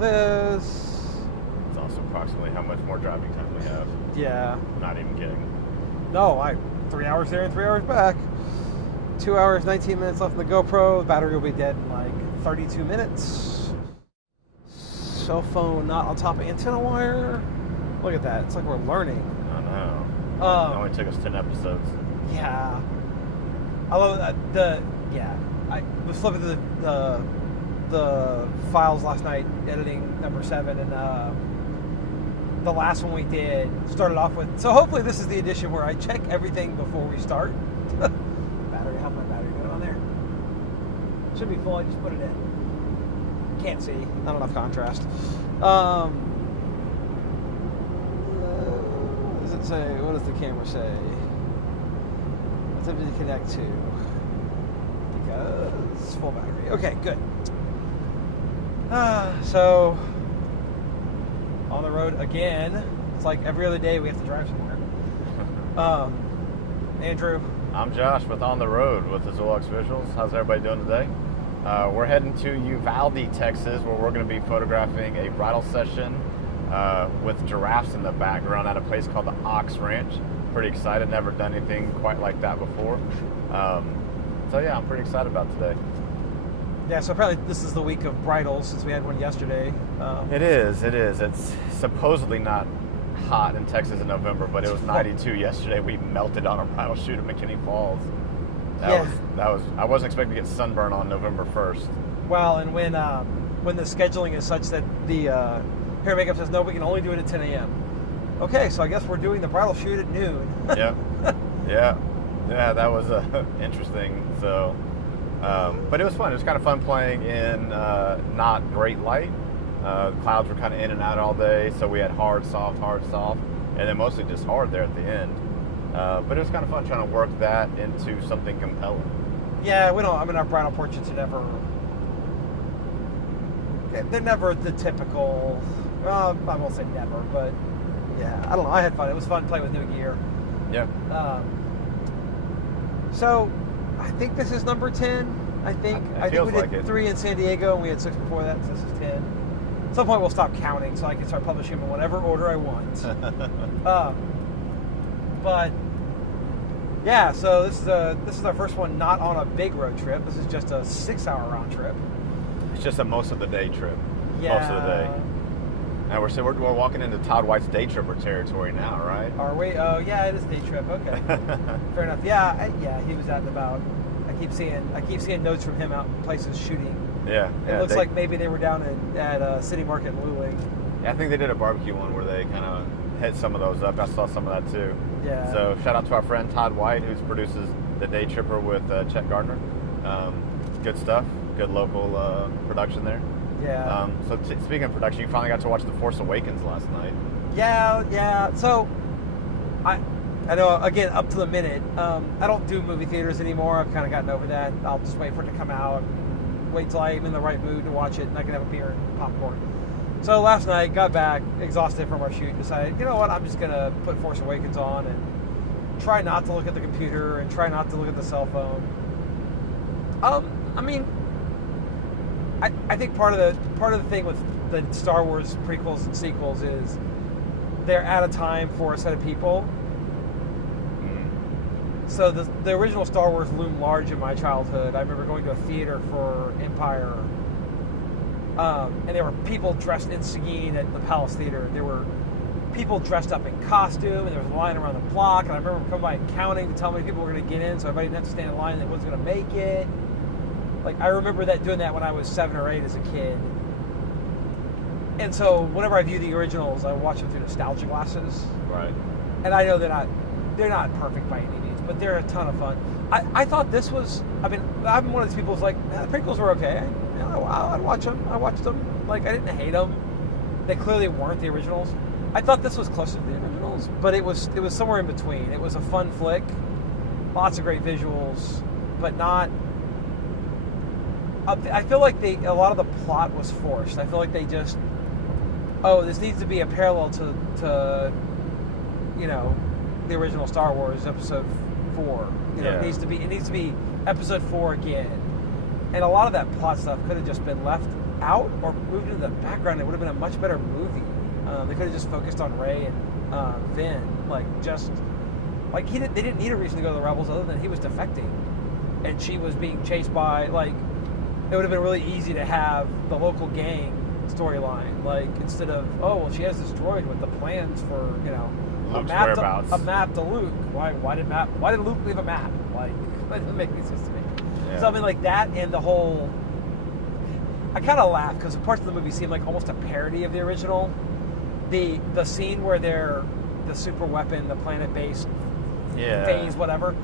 this. It's also approximately how much more driving time we have. Yeah. Not even kidding. No, 3 hours there and 3 hours back. 2 hours, 19 minutes left in the GoPro. The battery will be dead in like 32 minutes. Cell phone not on top of antenna wire. Look at that. It's like we're learning. I know. It only took us 10 episodes. Yeah. I love I was flipping through the files last night, editing number 7, and the last one we did started off with. So hopefully this is the edition where I check everything before we start. Battery, how's my battery doing on there? Should be full. I just put it in. Can't see. Not enough contrast. What does it say? What does the camera say? What's it to connect to? Because full battery. Okay, good. So on the road again. It's like every other day we have to drive somewhere. Andrew. I'm Josh with On the Road with AzulOx Visuals. How's everybody doing today? We're heading to Uvalde, Texas, where we're going to be photographing a bridal session with giraffes in the background at a place called the Ox Ranch. Pretty excited. Never done anything quite like that before. So yeah, I'm pretty excited about today. Yeah, so apparently this is the week of bridals since we had one yesterday. It is. It's supposedly not hot in Texas in November, but it was 92 yesterday. We melted on a bridal shoot at McKinney Falls. That was I wasn't expecting to get sunburn on November 1st. Well, and when the scheduling is such that the hair and makeup says no, we can only do it at 10 a.m. Okay, so I guess we're doing the bridal shoot at noon. Yeah, that was interesting. So, but it was fun. It was kind of fun playing in not great light. The clouds were kind of in and out all day, so we had hard, soft, and then mostly just hard there at the end. But it was kind of fun trying to work that into something compelling. Yeah, our bridal portraits are never the typical, I won't say never, but yeah, I don't know, I had fun. It was fun playing with new gear. Yeah. So, I think this is number 10, I think we did 3 in San Diego, and we had 6 before that, so this is 10. At some point we'll stop counting so I can start publishing them in whatever order I want. But yeah, so this is our first one not on a big road trip. This is just a 6-hour round trip. It's just a most of the day trip. Yeah. Most of the day. And we're walking into Todd White's day tripper territory now, right? Are we? Oh yeah, it is day trip. Okay. Fair enough. Yeah, he was out and about. I keep seeing notes from him out in places shooting. Yeah. It looks like maybe they were down at City Market in Luling. Yeah, I think they did a barbecue one where they kind of hit some of those up. I saw some of that too. Yeah. So shout out to our friend Todd White, who produces the Day Tripper with Chet Gardner. Good stuff. Good local production there. Yeah. So speaking of production, you finally got to watch The Force Awakens last night. Yeah. So I know, again, up to the minute. I don't do movie theaters anymore. I've kind of gotten over that. I'll just wait for it to come out. Wait till I'm in the right mood to watch it, and I can have a beer and popcorn. So last night, got back, exhausted from our shoot, decided, you know what, I'm just going to put Force Awakens on and try not to look at the computer and try not to look at the cell phone. I think part of the thing with the Star Wars prequels and sequels is they're at a time for a set of people. So the original Star Wars loomed large in my childhood. I remember going to a theater for Empire, and there were people dressed in Seguin at the Palace Theater. There were people dressed up in costume, and there was a line around the block. And I remember coming by and counting to tell me people were going to get in, so everybody didn't have to stand in line that wasn't going to make it. Like, I remember doing that when I was 7 or 8 as a kid. And so whenever I view the originals, I watch them through nostalgia glasses. Right. And I know they're not perfect by any means, but they're a ton of fun. I thought this was, I'm one of these people who's like, the prequels were okay. I'd watch them. I watched them. Like, I didn't hate them. They clearly weren't the originals. I thought this was closer to the originals, but it was somewhere in between. It was a fun flick, lots of great visuals, but not. I feel like a lot of the plot was forced. I feel like they just, this needs to be a parallel to the original Star Wars Episode 4. It needs to be Episode 4 again. And a lot of that plot stuff could have just been left out or moved into the background, it would have been a much better movie. They could have just focused on Rey and Finn, they didn't need a reason to go to the Rebels other than he was defecting, and she was being chased by it would have been really easy to have the local gang storyline, instead of she has this droid with the plans for Luke's a map to Luke. Why did Luke leave a map? That doesn't make any sense to me. Yeah. Something like that, and the whole. I kind of laugh because parts of the movie seem like almost a parody of the original. The scene where they're the super weapon, the planet-based phase, whatever.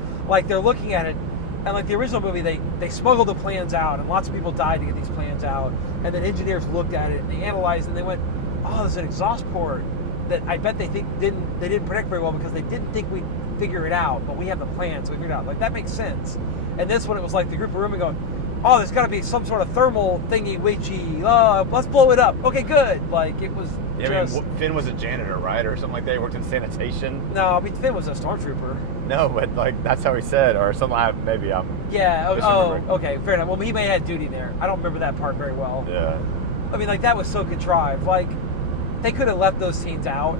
They're looking at it, and the original movie, they smuggled the plans out, and lots of people died to get these plans out. And then engineers looked at it and they analyzed, and they went, "Oh, there's an exhaust port that I bet they didn't predict very well because they didn't think we'd figure it out, but we have the plans, so we figured it out." That makes sense. And this one, it was the group of women going, "Oh, there's got to be some sort of thermal thingy-witchy. Oh, let's blow it up. Okay, good." It was. Yeah, Finn was a janitor, right, or something like that. He worked in sanitation. No, Finn was a stormtrooper. No, but that's how he said, or something. Maybe I'm. Yeah. Okay, fair enough. Well, he may have had duty there. I don't remember that part very well. Yeah. That was so contrived. They could have left those scenes out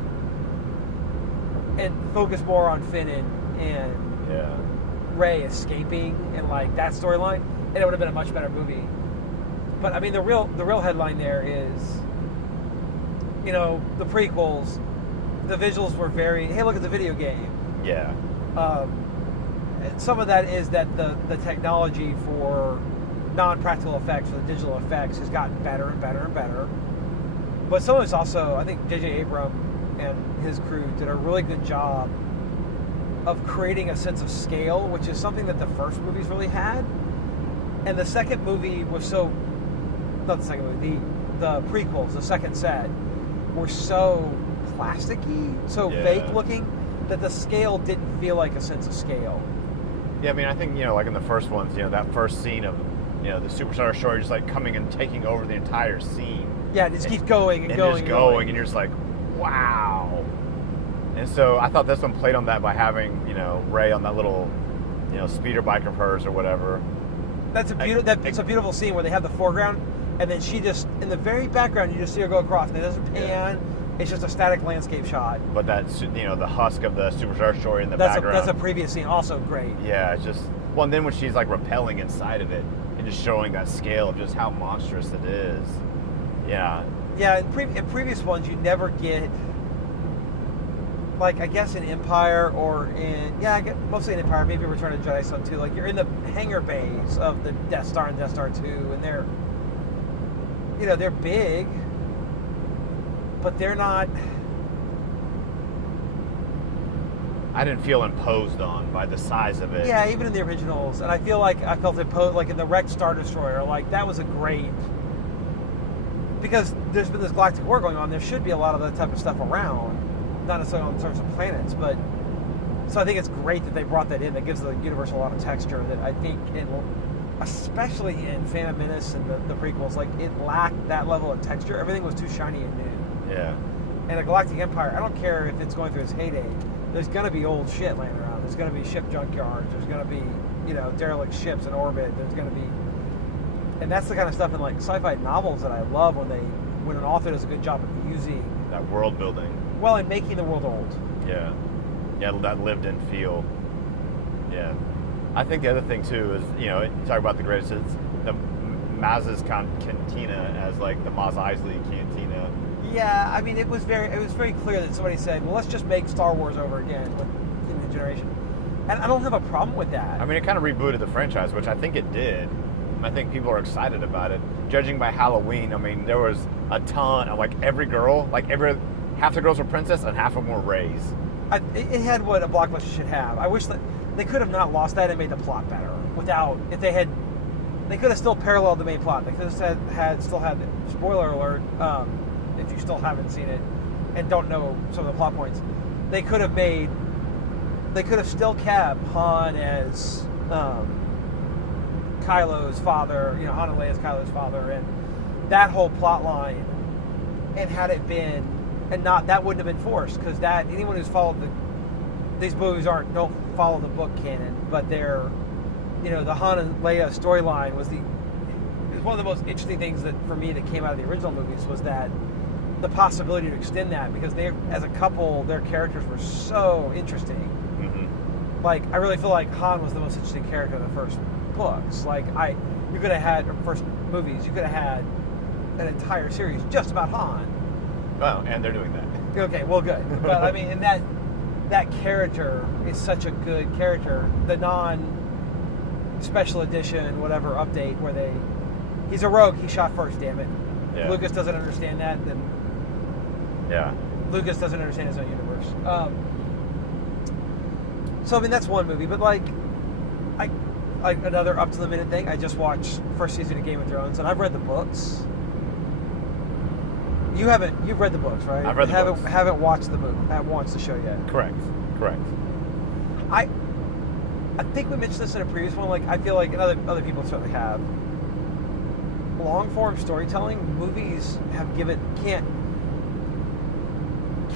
and focused more on Finn and Rey escaping and that storyline, and it would have been a much better movie. But the real headline there is, the prequels, the visuals were very, hey, look at the video game. Yeah. Some of that is that the technology for non-practical effects, for the digital effects, has gotten better and better and better. But some of it's also, I think J.J. Abrams and his crew did a really good job of creating a sense of scale, which is something that the first movies really had. And the second movie was not the second movie, the prequels, the second set, were so plasticky, so fake looking, that the scale didn't feel like a sense of scale. Yeah, I think, in the first ones, that first scene of, the Superstar Destroyer just coming and taking over the entire scene. Yeah, it just keeps going and going. Just going, and you're just wow. And so I thought this one played on that by having, Rey on that little, speeder bike of hers or whatever. It's a beautiful scene where they have the foreground, and then she just, in the very background, you just see her go across, and it doesn't pan. It's just a static landscape shot. But that's, the husk of the Superstar Destroyer in the background. That's a previous scene, also great. Yeah, it's just, and then when she's rappelling inside of it, and just showing that scale of just how monstrous it is. Yeah. Yeah, in previous ones, you never get, I guess in Empire or mostly in Empire, maybe Return of the Jedi some too. You're in the hangar bays of the Death Star and Death Star 2, and they're big, but they're not. I didn't feel imposed on by the size of it. Yeah, even in the originals, and I felt imposed, in the wrecked Star Destroyer. That was a great, because there's been this galactic war going on. There should be a lot of that type of stuff around, not necessarily on the surface of planets, but so I think it's great that they brought that in. That gives the universe a lot of texture that I think, especially in Phantom Menace and the prequels, it lacked that level of texture. Everything was too shiny and new. Yeah. And a Galactic Empire, I don't care if it's going through its heyday, there's going to be old shit laying around. There's going to be ship junkyards. There's going to be, derelict ships in orbit. There's going to be, and that's the kind of stuff in sci-fi novels that I love when an author does a good job of using that world building. Well, and making the world old. Yeah. Yeah, that lived-in feel. Yeah. I think the other thing too is, you talk about the greatest, it's the Maz's cantina as the Mos Eisley cantina. Yeah, it was very clear that somebody said, well, let's just make Star Wars over again with the new generation. And I don't have a problem with that. It kind of rebooted the franchise, which I think it did. I think people are excited about it. Judging by Halloween, there was a ton of every girl, half the girls were princess and half of them were Reys. It had what a blockbuster should have. I wish that they could have not lost that and made the plot better. They could have still paralleled the main plot. They could have still had spoiler alert, if you still haven't seen it and don't know some of the plot points. They could have still kept Han as Kylo's father, Han and Leia's Kylo's father, and that whole plot line, and had it been, and not, that wouldn't have been forced, because that, anyone who's followed these movies don't follow the book canon, but they're, the Han and Leia storyline was one of the most interesting things that for me that came out of the original movies was that the possibility to extend that, because they, as a couple, their characters were so interesting. Mm-hmm. Like, I really feel like Han was the most interesting character in the first books. Like, you could have had, or first movies, you could have had an entire series just about Han. Well, and they're doing that. Okay, well, good. But I mean, and that character is such a good character. The non-special edition, whatever update, where he's a rogue. He shot first. Damn it. Yeah. Lucas doesn't understand that. Then Yeah. Lucas doesn't understand his own universe. So I mean, that's one movie. But like another up to the minute thing. I just watched first season of Game of Thrones, and I've read the books. You haven't. You've read the books, right? I've read the books. Haven't watched the movie. Haven't watched the show yet. Correct. I think we mentioned this in a previous one. Like, I feel like, and other people certainly have. Long form storytelling, movies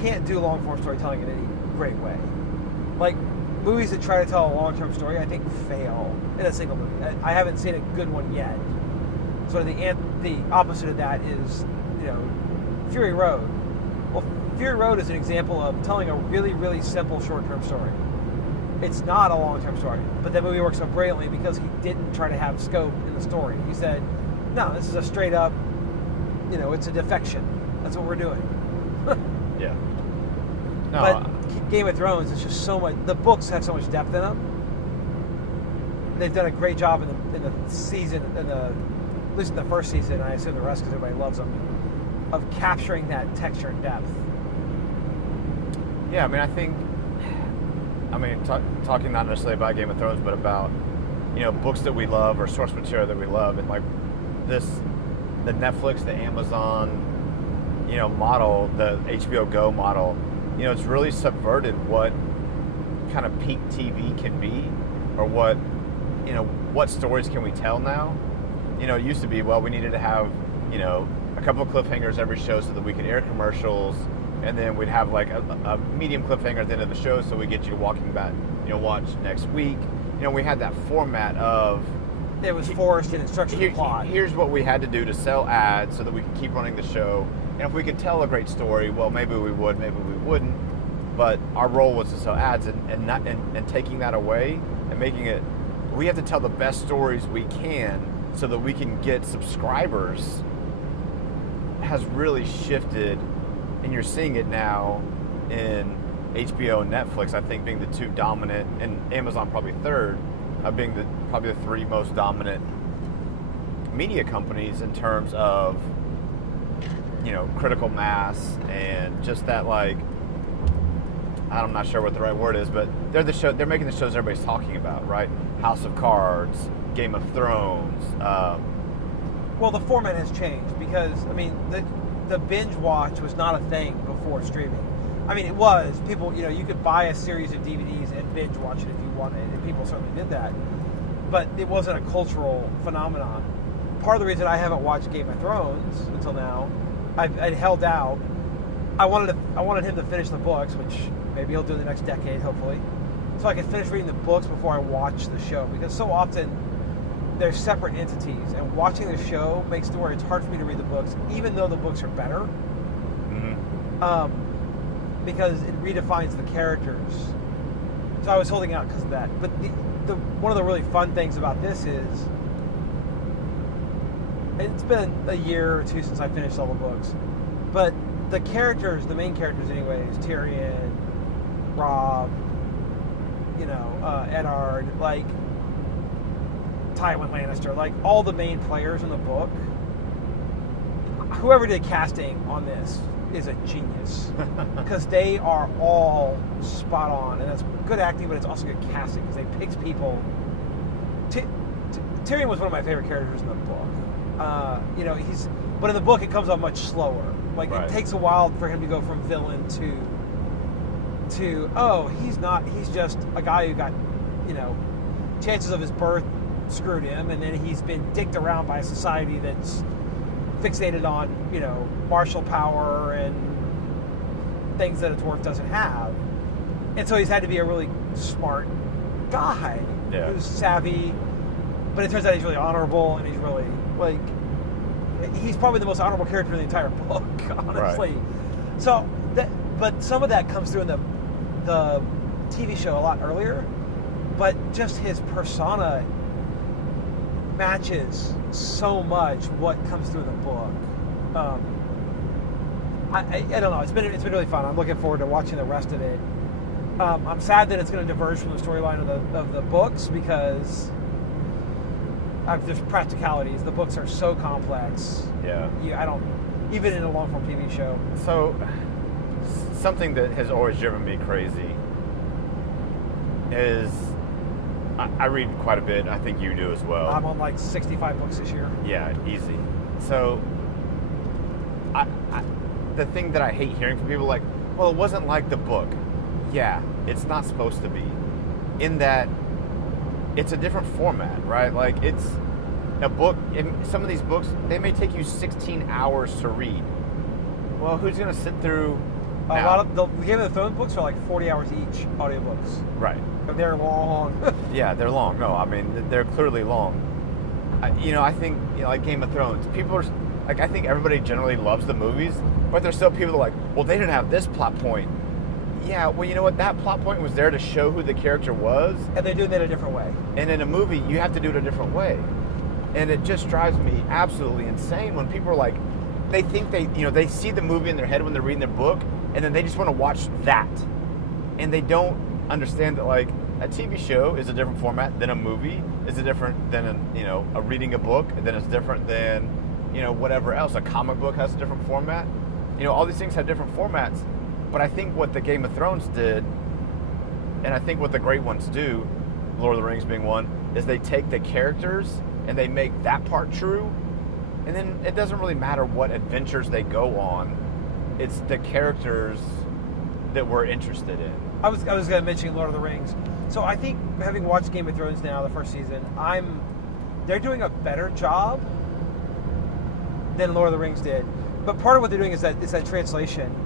can't do long form storytelling in any great way. Like, movies that try to tell a long term story, I think fail in a single movie. I haven't seen a good one yet. So the opposite of that is, Fury Road. Well, Fury Road is an example of telling a really, really simple short-term story. It's not a long-term story, but that movie works so brilliantly because he didn't try to have scope in the story. He said, no, this is a straight-up, it's a defection. That's what we're doing. Yeah. No, But Game of Thrones is just so much. The books have so much depth in them. They've done a great job in the season, at least in the first season, and I assume the rest because everybody loves them, of capturing that texture and depth. yeah, I mean, talking not necessarily about Game of Thrones, but about, books that we love or source material that we love, and like the Netflix, the Amazon, model, the HBO Go model, it's really subverted what kind of peak TV can be, or what stories can we tell now. It used to be, well, we needed to have, a couple of cliffhangers every show so that we could air commercials, and then we'd have like a medium cliffhanger at the end of the show so we get you walking back, watch next week. We had that format of, It was forced and instructional plot. Here's what we had to do to sell ads so that we could keep running the show. And if we could tell a great story, well, maybe we would, maybe we wouldn't. But our role was to sell ads, and taking that away and making it, we have to tell the best stories we can so that we can get subscribers, has really shifted. And you're seeing it now in HBO and Netflix, I think, being the two dominant, and Amazon probably third, being probably the three most dominant media companies in terms of, critical mass, and just that, like, I'm not sure what the right word is, but they're making the shows everybody's talking about, right? House of Cards, Game of Thrones. Well, the format has changed because, the binge watch was not a thing before streaming. It was. People, you could buy a series of DVDs and binge watch it if you wanted, and people certainly did that. But it wasn't a cultural phenomenon. Part of the reason I haven't watched Game of Thrones until now, I'd held out. I wanted him to finish the books, which maybe he'll do in the next decade, hopefully, so I can finish reading the books before I watch the show. Because so often they're separate entities, and watching the show makes it where it's hard for me to read the books, even though the books are better. Mm-hmm. Because it redefines the characters. So I was holding out because of that. But the one of the really fun things about this is, it's been a year or two since I finished all the books, but the characters, the main characters anyways, Tyrion, Robb, Eddard, like Tywin Lannister, like all the main players in the book, whoever did casting on this is a genius because they are all spot on, and that's good acting, but it's also good casting because they picked people. Tyrion was one of my favorite characters in the book. But in the book it comes out much slower. Like, right. It takes a while for him to go from villain to he's just a guy who got, chances of his birth screwed him, and then he's been dicked around by a society that's fixated on, martial power and things that a dwarf doesn't have. And so he's had to be a really smart guy who's savvy, but it turns out he's really honorable, and he's really, like, he's probably the most honorable character in the entire book, honestly. Right. So, but some of that comes through in the TV show a lot earlier. But just his persona matches so much what comes through in the book. I don't know. It's been really fun. I'm looking forward to watching the rest of it. I'm sad that it's going to diverge from the storyline of the books because there's practicalities. The books are so complex. Yeah. I don't even in a long form TV show. So something that has always driven me crazy is I read quite a bit. I think you do as well. I'm on like 65 books this year. Yeah, easy. So the thing that I hate hearing from people like, well, it wasn't like the book. Yeah, it's not supposed to be. In that it's a different format, right? Like it's a book. In some of these books, they may take you 16 hours to read. Well, who's going to sit through a lot of the Game of Thrones books are like 40 hours each, audiobooks. Right. They're long. Yeah, they're long. No, I mean, they're clearly long. I think, like Game of Thrones, people are, like, I think everybody generally loves the movies, but there's still people that are like, well, they didn't have this plot point. Yeah, well, you know what? That plot point was there to show who the character was. And they're doing that a different way. And in a movie, you have to do it a different way. And it just drives me absolutely insane when people are like, they think they see the movie in their head when they're reading their book, and then they just want to watch that. And they don't understand that, like, a TV show is a different format than a movie, is different than a reading a book, and then it's different than, whatever else. A comic book has a different format. All these things have different formats. But I think what the Game of Thrones did, and I think what the great ones do, Lord of the Rings being one, is they take the characters and they make that part true, and then it doesn't really matter what adventures they go on. It's the characters that we're interested in. I was going to mention Lord of the Rings. So I think, having watched Game of Thrones now, the first season, they're doing a better job than Lord of the Rings did. But part of what they're doing is that translation.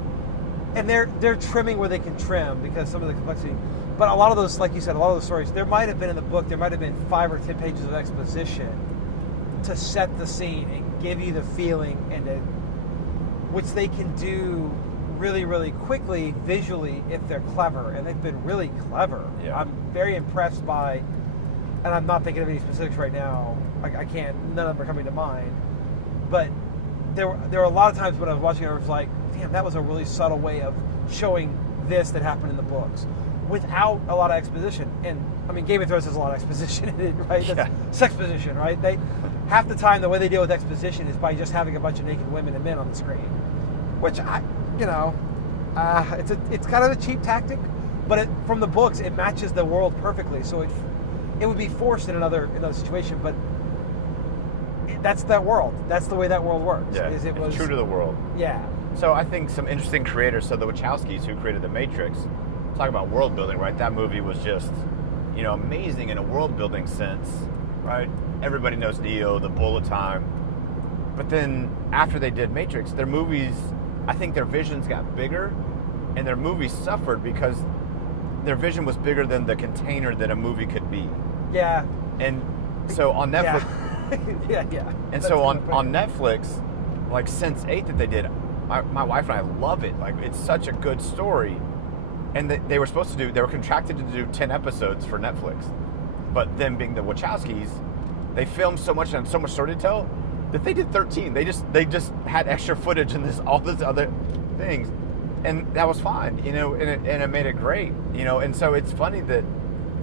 And they're trimming where they can trim because some of the complexity. But a lot of those, like you said, a lot of the stories, there might have been in the book, there might have been 5 or 10 pages of exposition to set the scene and give you the feeling, which they can do really, really quickly visually if they're clever. And they've been really clever. Yeah. I'm very impressed by, and I'm not thinking of any specifics right now. I can't, none of them are coming to mind. But there were a lot of times when I was watching it, I was like, damn, that was a really subtle way of showing this that happened in the books without a lot of exposition. And I mean, Game of Thrones has a lot of exposition in it, right? That's sexposition, right? Half the time the way they deal with exposition is by just having a bunch of naked women and men on the screen, which it's kind of a cheap tactic, but from the books it matches the world perfectly. So it would be forced in another situation, but that's that world. That's the way that world works. Yeah, it's true to the world. Yeah. So I think some interesting creators, so the Wachowskis who created The Matrix, talk about world building, right? That movie was just, amazing in a world building sense, right? Everybody knows Neo, the bullet time. But then after they did Matrix, their movies, I think their visions got bigger, and their movies suffered because their vision was bigger than the container that a movie could be. Yeah. And so on Netflix... yeah. And so on Netflix, like Sense8 that they did, my wife and I love it. Like, it's such a good story. And they were contracted to do 10 episodes for Netflix. But them being the Wachowskis, they filmed so much and so much story to tell that they did 13. They just had extra footage and all this other things. And that was fine, and it made it great, And so it's funny that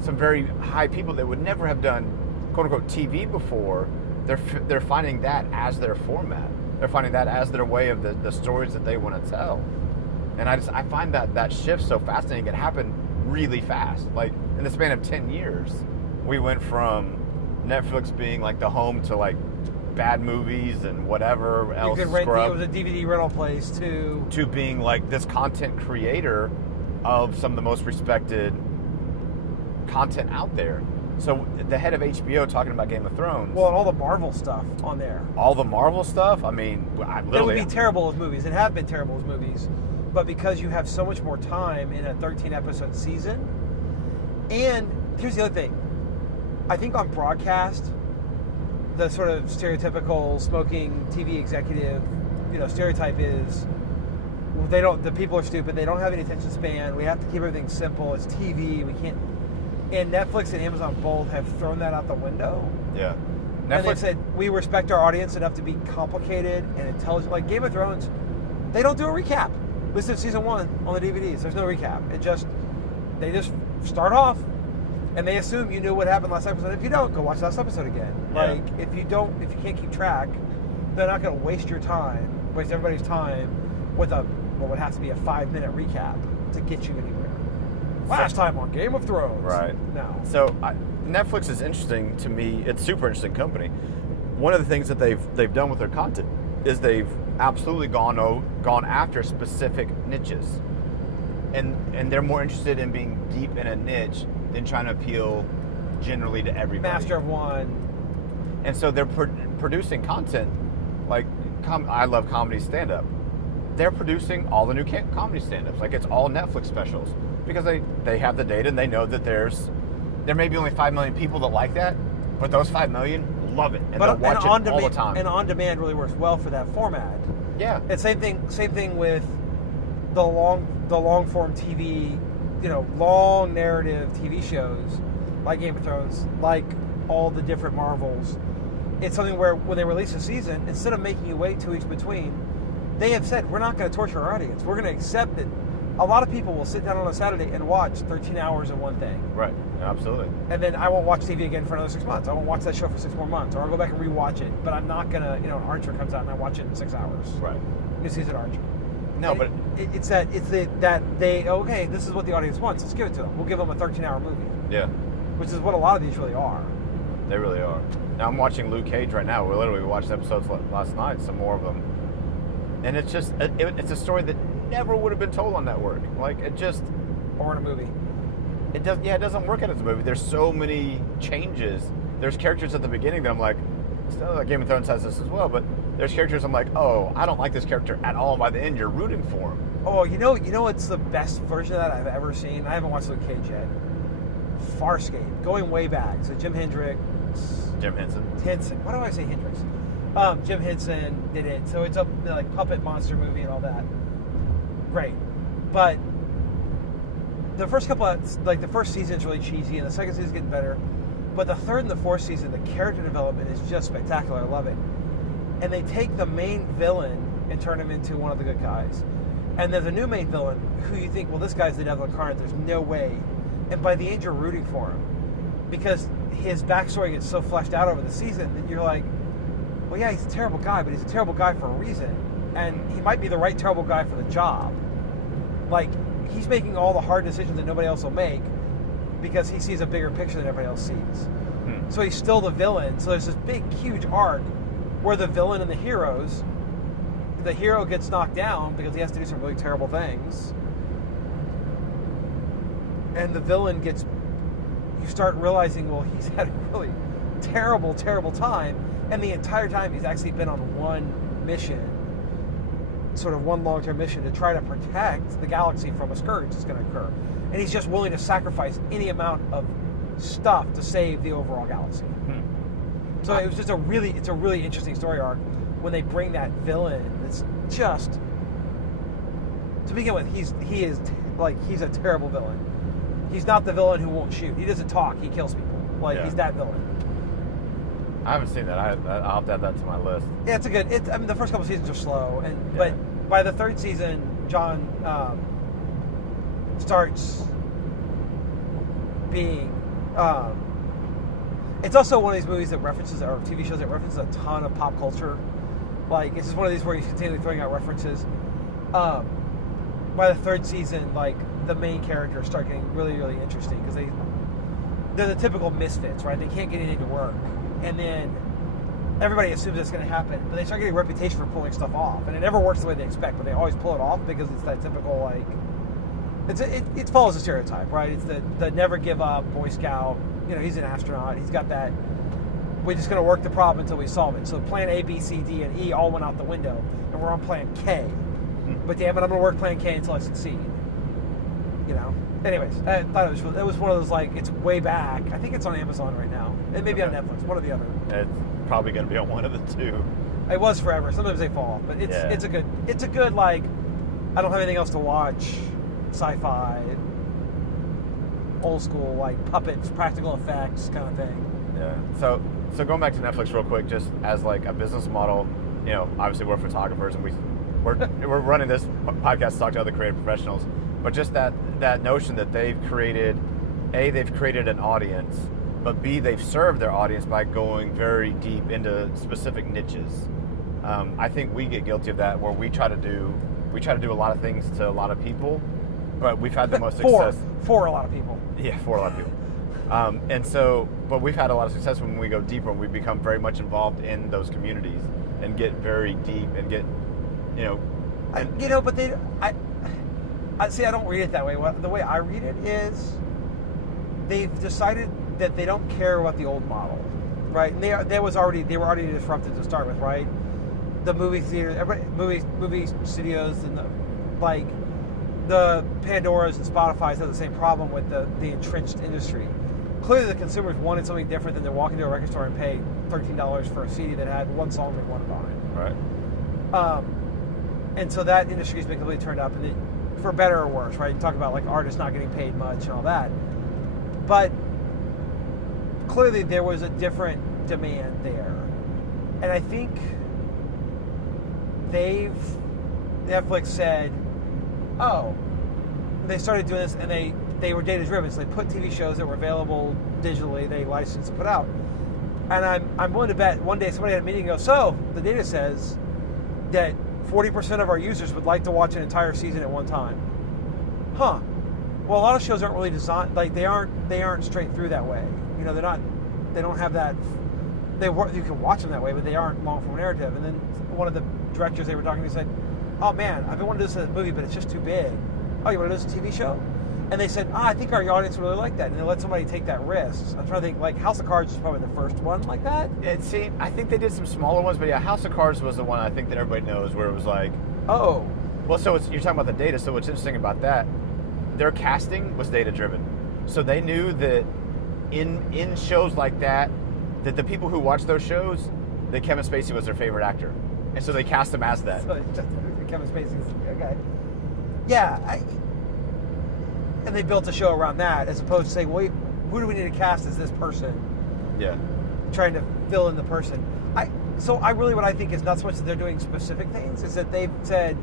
some very high people that would never have done quote unquote TV before, they're finding that as their format. They're finding that as their way of the stories that they want to tell. And I find that shift so fascinating. It happened really fast. Like in the span of 10 years, we went from Netflix being like the home to like bad movies and whatever else. You could rent, it was a DVD rental place to being like this content creator of some of the most respected content out there. So the head of HBO talking about Game of Thrones. Well, and all the Marvel stuff on there. All the Marvel stuff? I mean, it would be terrible as movies. It have been terrible as movies. But because you have so much more time in a 13-episode season. And here's the other thing. I think on broadcast, the sort of stereotypical smoking TV executive, stereotype is the people are stupid. They don't have any attention span. We have to keep everything simple. It's TV. We can't. And Netflix and Amazon both have thrown that out the window. Yeah. And they said, we respect our audience enough to be complicated and intelligent. Like Game of Thrones, they don't do a recap. Listen to season 1 on the DVDs. There's no recap. They just start off and they assume you knew what happened last episode. If you don't, go watch last episode again. Yeah. Like if you can't keep track, they're not going to waste everybody's time with what would have to be a 5-minute recap to get you anywhere. Last time on Game of Thrones. Right. No. So Netflix is interesting to me. It's a super interesting company. One of the things that they've done with their content is they've absolutely gone after specific niches, and they're more interested in being deep in a niche than trying to appeal generally to everybody. Master of one. And so they're producing content like I love comedy stand-up. They're producing all the new comedy stand-ups. Like it's all Netflix specials because they have the data and they know that there may be only 5 million people that like that, but those 5 million love it and they'll watch it all the time. And on demand really works well for that format. Yeah. And same thing with the long form TV, long narrative TV shows like Game of Thrones, like all the different Marvels. It's something where when they release a season, instead of making you wait 2 weeks between, they have said, we're not going to torture our audience. We're going to accept that a lot of people will sit down on a Saturday and watch 13 hours of one thing. Right, absolutely. And then I won't watch TV again for another 6 months. I won't watch that show for 6 more months. Or I'll go back and rewatch it. But I'm not going to, Archer comes out and I watch it in 6 hours. Right. New season Archer. No, but this is what the audience wants. Let's give it to them. We'll give them a 13-hour movie. Yeah. Which is what a lot of these really are. They really are. Now I'm watching Luke Cage right now. We watched episodes last night, some more of them. And it's just, it's a story that never would have been told on network. Like, it just... Or in a movie. It doesn't work out as a movie. There's so many changes. There's characters at the beginning that I'm like, Game of Thrones has this as well, but there's characters I'm like, oh, I don't like this character at all. And by the end, you're rooting for him. Oh, you know what's the best version of that I've ever seen? I haven't watched Luke Cage yet. Farscape, going way back. So Jim Henson. Why do I say Hendricks? Jim Henson did it. So it's a puppet monster movie and all that. Great, but the first the first season is really cheesy, and the second season is getting better. But the third and the fourth season, the character development is just spectacular. I love it. And they take the main villain and turn him into one of the good guys. And there's a new main villain who you think, well, this guy's the devil incarnate. There's no way. And by the end, you're rooting for him because his backstory gets so fleshed out over the season that you're like, well, yeah, he's a terrible guy, but he's a terrible guy for a reason. And he might be the right terrible guy for the job. Like, he's making all the hard decisions that nobody else will make because he sees a bigger picture than everybody else sees. So he's still the villain. So there's this big, huge arc where the villain and the hero gets knocked down because he has to do some really terrible things. And the villain you start realizing, well, he's had a really terrible, terrible time. And the entire time he's actually been on one mission, sort of one long-term mission to try to protect the galaxy from a scourge that's going to occur. And he's just willing to sacrifice any amount of stuff to save the overall galaxy. So it was just it's a really interesting story arc when they bring that villain. It's just, to begin with, he's a terrible villain. He's not the villain who won't shoot. He doesn't talk. He kills people. He's that villain. I haven't seen that. I'll have to add that to my list. Yeah, the first couple seasons are slow, but by the third season, John starts being. It's also one of these movies that references, or TV shows that references a ton of pop culture. Like, it's just one of these where he's continually throwing out references. By the third season, the main characters start getting really, really interesting because they're the typical misfits, right? They can't get anything to work. And then everybody assumes it's going to happen, but they start getting a reputation for pulling stuff off. And it never works the way they expect, but they always pull it off because it's that typical, it follows a stereotype, right? It's the never give up Boy Scout. He's an astronaut. He's got that, we're just going to work the problem until we solve it. So plan A, B, C, D, and E all went out the window, and we're on plan K. But damn it, I'm going to work plan K until I succeed. Anyways, I thought it was one of those, it's way back. I think it's on Amazon right now. It may be on Netflix, one or the other. It's probably going to be on one of the two. It was forever. Sometimes they fall off, but it's a good like, I don't have anything else to watch. Sci-fi, old school, like puppets, practical effects kind of thing. Yeah. So going back to Netflix real quick, just as like a business model, you know, obviously we're photographers and we're running this podcast to talk to other creative professionals, but just that notion that they've created an audience, but B, they've served their audience by going very deep into specific niches. I think we get guilty of that, where we try to do a lot of things to a lot of people, but we've had the most success for a lot of people. Yeah, for a lot of people. But we've had a lot of success when we go deeper and we become very much involved in those communities and get very deep and get, you know. But I see. I don't read it that way. The way I read it is, they've decided that they don't care about the old model, right? And they were already disrupted to start with, right? The movie theater, movie studios, and the Pandoras and Spotify's have the same problem with the entrenched industry. Clearly, the consumers wanted something different than to walk into a record store and pay $13 for a CD that had one song they wanted on it. Right. And so that industry's been completely turned up, and for better or worse, right? You talk about like artists not getting paid much and all that, but clearly there was a different demand there, and I think Netflix said, oh, they started doing this, and they were data driven, so they put TV shows that were available digitally, they licensed and put out. And I'm willing to bet one day somebody had a meeting and goes, so the data says that 40% of our users would like to watch an entire season at one time. Huh. Well, a lot of shows aren't really designed, like they aren't straight through that way. You know, they don't have that. You can watch them that way, but they aren't long form narrative. And then one of the directors they were talking to said, oh man, I've been wanting to do this as a movie, but it's just too big. Oh, you want to do this as a TV show? And they said, I think our audience would really like that. And they let somebody take that risk. I'm trying to think, like House of Cards is probably the first one like that. I think they did some smaller ones, but yeah, House of Cards was the one I think that everybody knows, where it was like, oh. Well, so you're talking about the data, so what's interesting about that, their casting was data driven. So they knew that in shows like that the people who watched those shows, that Kevin Spacey was their favorite actor. And so they cast him as that. So just Kevin Spacey's okay. Yeah, and they built a show around that, as opposed to saying, wait, who do we need to cast as this person? Yeah. Trying to fill in the person. What I think is not so much that they're doing specific things, is that they've said,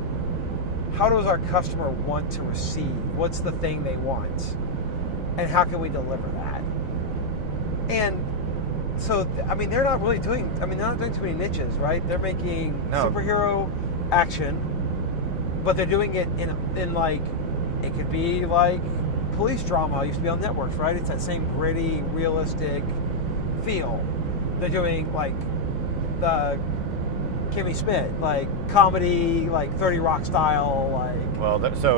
how does our customer want to receive? What's the thing they want? And how can we deliver that? And so, I mean, they're not doing too many niches, right? They're making superhero action, but they're doing it in like, it could be like police drama. It used to be on networks, right? It's that same gritty, realistic feel. They're doing like the Kimmy Schmidt, like comedy, like 30 Rock style, like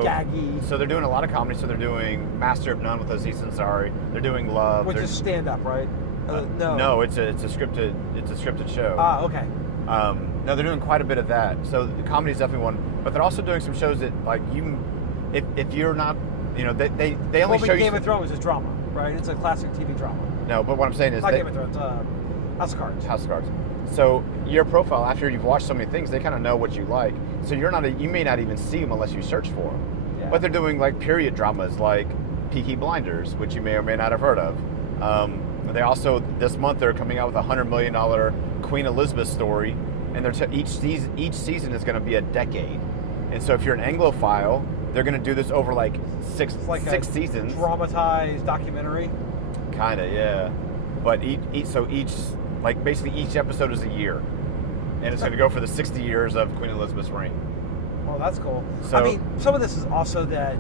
gaggy. So they're doing a lot of comedy. So they're doing Master of None with Aziz Ansari. They're doing Love, which is stand up, right? No, it's a scripted show. Ah, okay. No, they're doing quite a bit of that. So the comedy is definitely one, but they're also doing some shows that like if you're not, you know, they only show you. Game of Thrones is drama, right? It's a classic TV drama. No, but what I'm saying is not Game of Thrones. House of Cards. House of Cards. So your profile, after you've watched so many things, they kind of know what you like. So you may not even see them unless you search for them. Yeah. But they're doing like period dramas like Peaky Blinders, which you may or may not have heard of. They also, this month, they're coming out with a $100 million Queen Elizabeth story, and each season is going to be a decade. And so if you're an Anglophile, they're going to do this over like six seasons. Dramatized documentary. Kind of, yeah. But basically each episode is a year, and it's going to go for the 60 years of Queen Elizabeth's reign. Well, that's cool. So, I mean, some of this is also that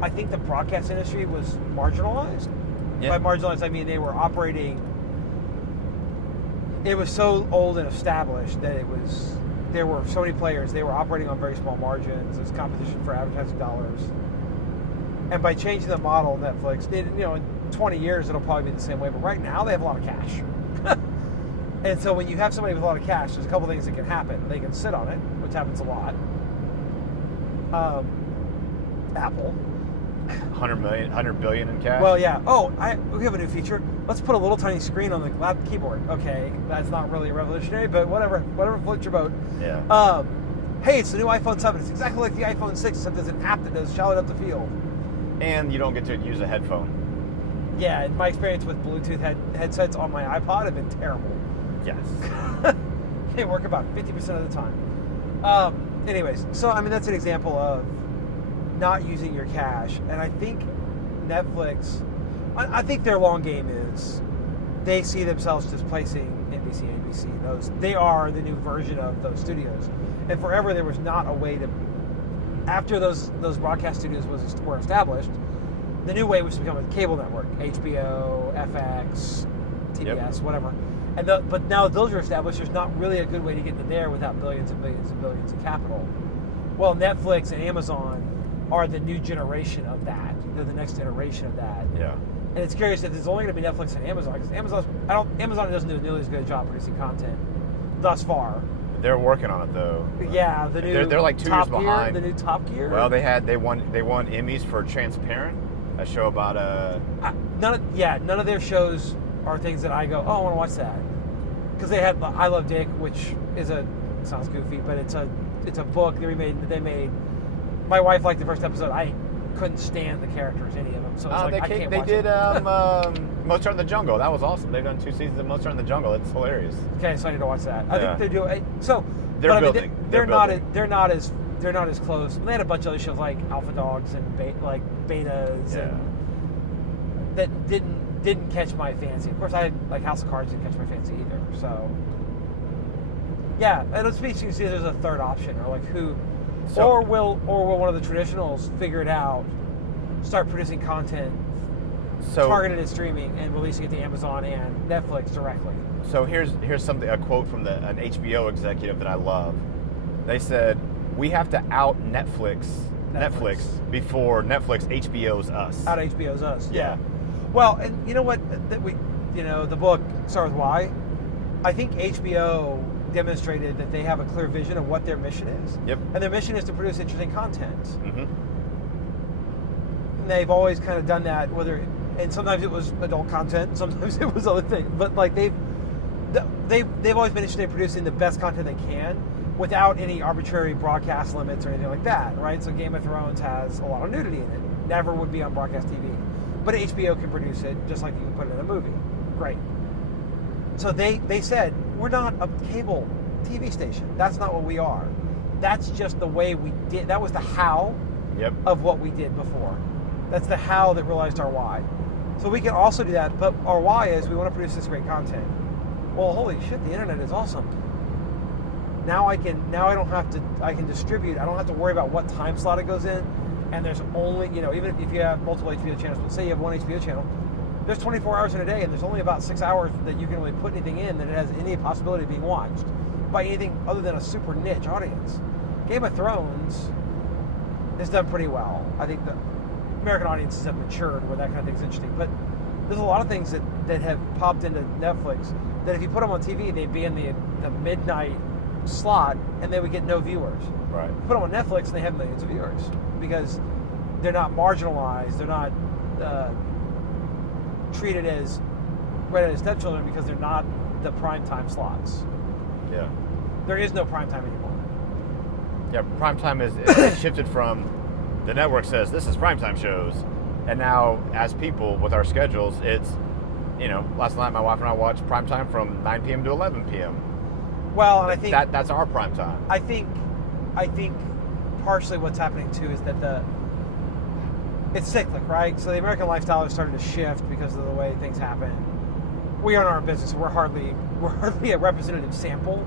I think the broadcast industry was marginalized. Yeah. By marginalized, I mean they were operating. It was so old and established that there were so many players. They were operating on very small margins. There's competition for advertising dollars. And by changing the model, Netflix, in 20 years it'll probably be the same way. But right now they have a lot of cash. And so when you have somebody with a lot of cash, there's a couple things that can happen. They can sit on it, which happens a lot. Apple. 100 billion in cash. Well, yeah. Oh, we have a new feature. Let's put a little tiny screen on the lap keyboard. Okay, that's not really revolutionary, but whatever floats your boat. Yeah. Hey, it's the new iPhone 7. It's exactly like the iPhone 6, except there's an app that does shout it up the field. And you don't get to use a headphone. Yeah, my experience with Bluetooth headsets on my iPod have been terrible. Yes. They work about 50% of the time. Anyways, so I mean that's an example of not using your cache, and I think Netflix, I think their long game is they see themselves displacing NBC, ABC. They are the new version of those studios, and forever there was not a way to. After those broadcast studios were established, the new way was to become a cable network, HBO, FX, TBS, whatever. But now those are established, there's not really a good way to get to there without billions and billions and billions of capital. Well, Netflix and Amazon are the new generation of that. They're the next generation of that. Yeah. And it's curious if there's only going to be Netflix and Amazon, because Amazon doesn't do nearly as good a job producing content thus far. They're working on it though. Yeah, the new they're like 2 years behind. The new Top Gear. Well, they won Emmys for Transparent, a show about none of their shows are things that I go, oh, I want to watch that, because they had I Love Dick, which sounds goofy, but it's a book they made. My wife liked the first episode. I couldn't stand the characters, any of them, so it's I can't watch it. They did Mozart in the Jungle. That was awesome. They've done 2 seasons of Mozart in the Jungle. It's hilarious. Okay, so I need to watch that. I think they do. So they're building. They're not as close. They had a bunch of other shows like Alpha Dogs and Betas, and that didn't catch my fancy. Of course, I had like House of Cards didn't catch my fancy either. So yeah, and it's speaking to see if there's a third option, or like who. Or will one of the traditionals figure it out, start producing content targeted at streaming and releasing it to Amazon and Netflix directly? So here's a quote from an HBO executive that I love. They said, "We have to out Netflix before Netflix HBO's us." Out HBO's us. Yeah. Well, and you know what? The book Start With Why. I think HBO demonstrated that they have a clear vision of what their mission is. Yep. And their mission is to produce interesting content. Mm-hmm. And they've always kind of done that, and sometimes it was adult content, sometimes it was other things. But like they've always been interested in producing the best content they can without any arbitrary broadcast limits or anything like that, right? So Game of Thrones has a lot of nudity in it. Never would be on broadcast TV. But HBO can produce it just like you can put it in a movie. Great. So they said, we're not a cable TV station. That's not what we are. That's just the way we did. That was the how of what we did before. That's the how that realized our why. So we can also do that, but our why is we want to produce this great content. Well, holy shit, the internet is awesome. I can distribute. I don't have to worry about what time slot it goes in. And there's only, even if you have multiple HBO channels, let's say you have one HBO channel, there's 24 hours in a day, and there's only about 6 hours that you can really put anything in that it has any possibility of being watched by anything other than a super niche audience. Game of Thrones has done pretty well. I think the American audiences have matured where that kind of thing is interesting. But there's a lot of things that have popped into Netflix that if you put them on TV, they'd be in the midnight slot, and they would get no viewers. Right. You put them on Netflix, and they have millions of viewers because they're not marginalized. They're not treated as redheaded stepchildren because they're not the primetime slots. Yeah. There is no primetime anymore. Yeah, primetime is shifted from the network says this is primetime shows, and now as people with our schedules, it's last night my wife and I watched primetime from 9 p.m. to 11 p.m. Well, and I think that's our primetime. I think partially what's happening too is that it's cyclic, right? So the American lifestyle has started to shift because of the way things happen. We own our business. We're hardly a representative sample.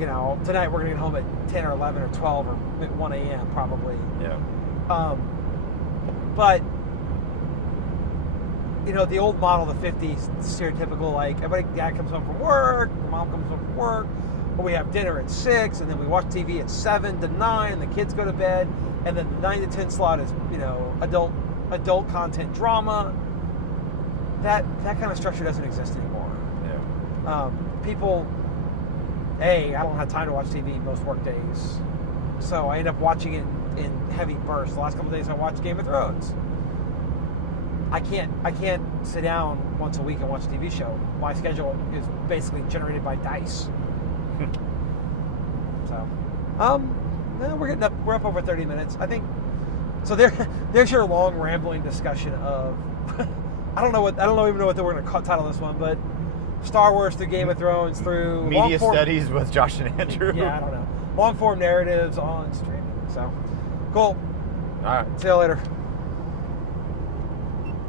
Tonight we're going to get home at 10 or 11 or 12 or 1 a.m. probably. Yeah. But the old model, the 50s, stereotypical, like dad comes home from work, mom comes home from work, or we have dinner at 6, and then we watch TV at 7 to 9, and the kids go to bed. And then the 9 to 10 slot is, adult content drama. That kind of structure doesn't exist anymore. Yeah. People, I don't have time to watch TV most work days, so I end up watching it in heavy bursts. The last couple of days I watched Game of Thrones. I can't sit down once a week and watch a TV show. My schedule is basically generated by dice. So, we're up over 30 minutes. I think. So there's your long rambling discussion of I don't even know what we're going to title this one, but Star Wars through Game of Thrones through media studies with Josh and Andrew. Yeah, I don't know. Long form narratives on streaming. So cool. All right. See you later.